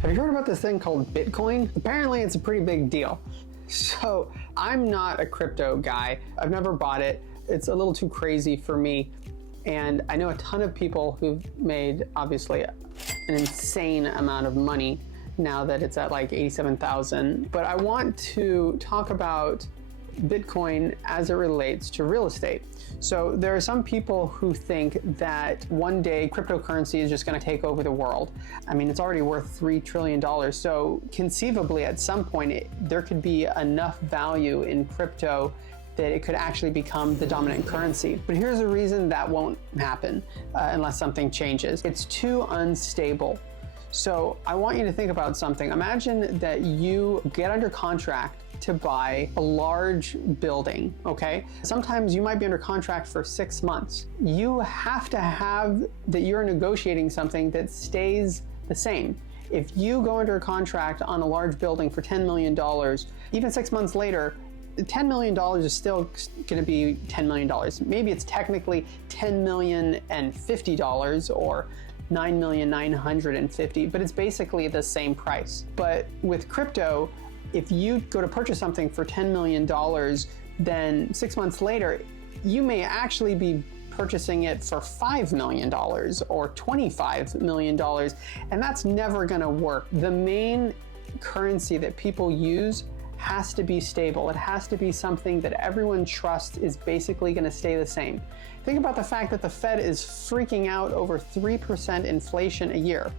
Have you heard about this thing called Bitcoin? Apparently it's a pretty big deal. So I'm not a crypto guy. I've never bought it. It's a little too crazy for me. And I know a ton of people who've made, obviously, an insane amount of money now that it's at like 87,000. But I want to talk about Bitcoin as it relates to real estate. So there are some people who think that one day cryptocurrency is just going to take over the world. I mean, it's already worth $3 trillion. So conceivably, at some point, there could be enough value in crypto that it could actually become the dominant currency. But here's the reason that won't happen unless something changes. It's too unstable. So I want you to think about something. Imagine that you get under contract to buy a large building, okay? Sometimes you might be under contract for 6 months. You have to have that you're negotiating something that stays the same. If you go under a contract on a large building for $10 million, even 6 months later, $10 million is still going to be $10 million. Maybe it's technically $10,050 or $9,950,000, but it's basically the same price. But with crypto, if you go to purchase something for $10 million, then 6 months later, you may actually be purchasing it for $5 million or $25 million, and that's never going to work. The main currency that people use has to be stable. It has to be something that everyone trusts is basically going to stay the same. Think about the fact that the Fed is freaking out over 3% inflation a year.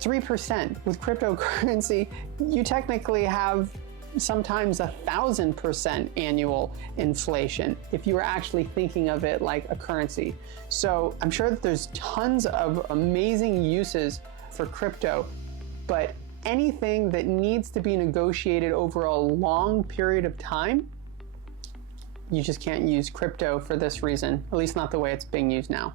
3%. With cryptocurrency, you technically have sometimes 1,000% annual inflation if you were actually thinking of it like a currency. So I'm sure that there's tons of amazing uses for crypto, but anything that needs to be negotiated over a long period of time, you just can't use crypto for this reason, at least not the way it's being used now.